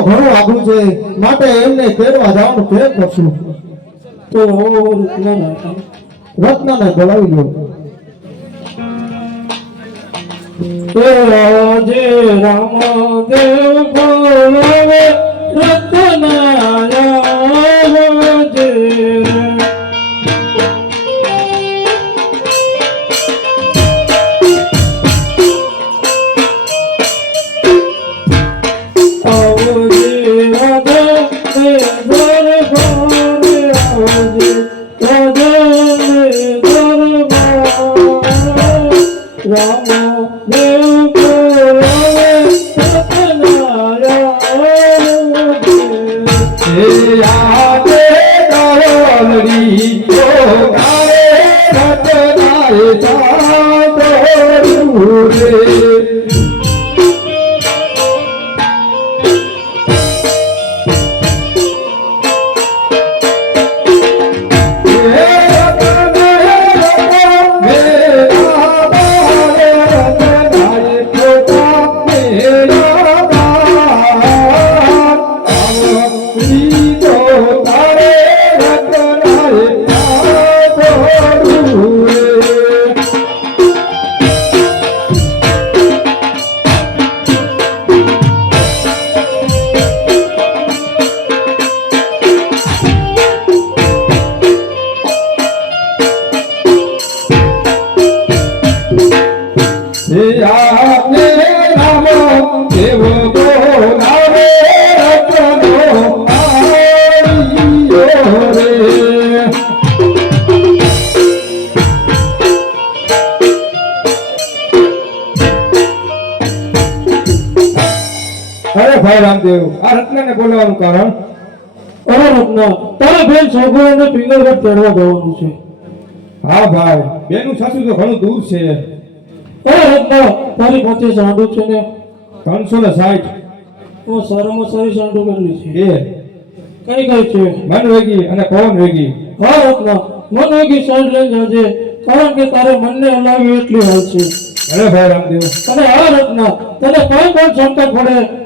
ઘણું છે. માટે એમને તેડવા જવાનું કેમ કરશું? તો રૂપના નાખી રત્નને બોલાવી લો તે રાજે સતનારાયણ અરે ભાઈ રામદેવ આ રત્નને બોલાવવાનું કારણ? અરે રત્ન. તારા બેન સોગુણાને પિંગલગઢ ચડવા જવાનું છે. હા ભાઈ બેનું સાસુ તો ઘણું દૂર છે. અરે રત્ન તારી પાસે સાંડું છે ને? ત્રણસો ને સાઠ. હું સારામાં સારી સાંડું કરેલી છે. એ. કઈ કઈ છે? મન વેગી અને પવન વેગી. હા રત્ન મન વેગી સાંડ લઈ જજે કારણ કે તારે મનને હલાવી એટલી હાલ છે. અરે ભાઈ રામદેવ. અને હા રત્ન તને કઈ પણ સંકટ પડે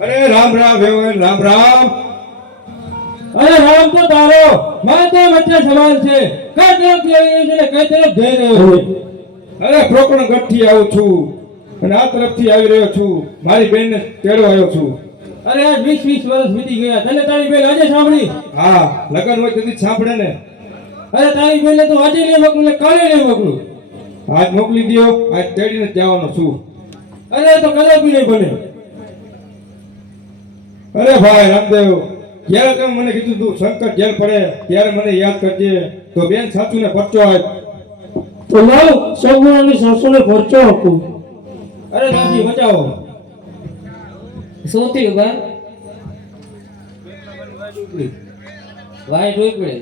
અરે રામ રામ વેવણ રામ રામ. અરે રામ તો તારો માથે વચ્ચે સવાલ છે. કઈ તરફ જઈ રહ્યો છે ને કઈ તરફ જઈ રહ્યો છે? અરે પ્રોકણ ગઢથી આવું છું અને આ તરફથી આવી રહ્યો છું. મારી બેનને તેડો આવ્યો છું. અરે આજ વીસ વીસ વર્ષ વીતી ગયા. તને તારી બેન આજે સાંભળી? હા લગન હોય તેથી સાંભળે ને. અરે તારી બેન તું આજે નહીં મોકલું ને કાલે નહીં મોકલું. આજ મોકલી દો આજ તેડીને જવાનો છું. અરે તો કદાચ બી નહીં બને. અરે ભાઈ રામદેવ જ્યારે તમે મને કીધું તું સંકટ જેલ પડે ત્યારે મને યાદ કરજે. તો બેન સાચુને પરચો આપ. તો લાવ સગુણાની સાસુને પરચો આપું. અરે દાદી બચાવો. શું થયું બા? વાય ઉપડે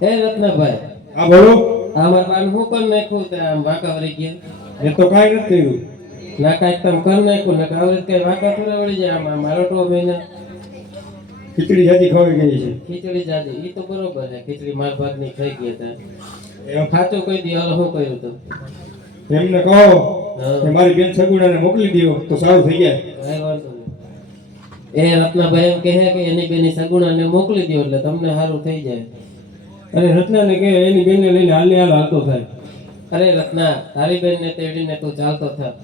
હે રત્નભાઈ. હા બોલો. અમાર બાન હું કરી નાખ્યું તે આમ વાંકા વળી ગયા? એ તો કાઈ નથી કર્યું. ના કાંઈક તમે કરી નાખ્યું ને કાંઈ કઈ વાંકા થોડા વળી જાય આમાં. મારો ટો મહિના ખીચડી જાતી ખવાઈ ગઈ છે. ખીચડી જાડી એ તો બરોબર છે. ખીચડી માર ભાગની ખાઈ ગયા તા. એમ? ખાતું કહી દી હાલો શું કહ્યું તું? એમને કહો કે મારી બેન સગુણાને મોકલી દો તો સારું થઈ જાય. કાંઈ વાંધો એ રત્નાભાઈ એમ કહે કે એની બેની સગુણાને મોકલી દો એટલે તમને સારું થઈ જાય. અરે રત્નાને કે એની બેનને લઈને હાલને હાલ હાલતો થાય. અરે રત્ના તારી બેનને તેડીને તું ચાલતો થા.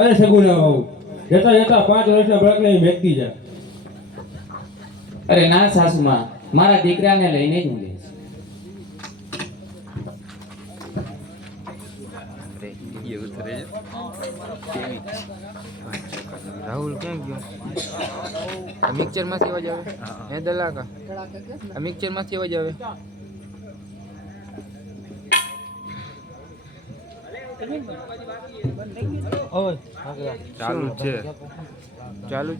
અરે સગુના બહુ જતા જતા પાંચ વર્ષના બાળકને અહીં વ્યક્તિ જા. અરે ના સાસુમાં મારા દીકરાને લઈને જ હું જઈશ. राहुल क्या क्या मिक्सचर मत सेवा जावे ये दला का आ मिक्सचर मत सेवा जावे चालू चालू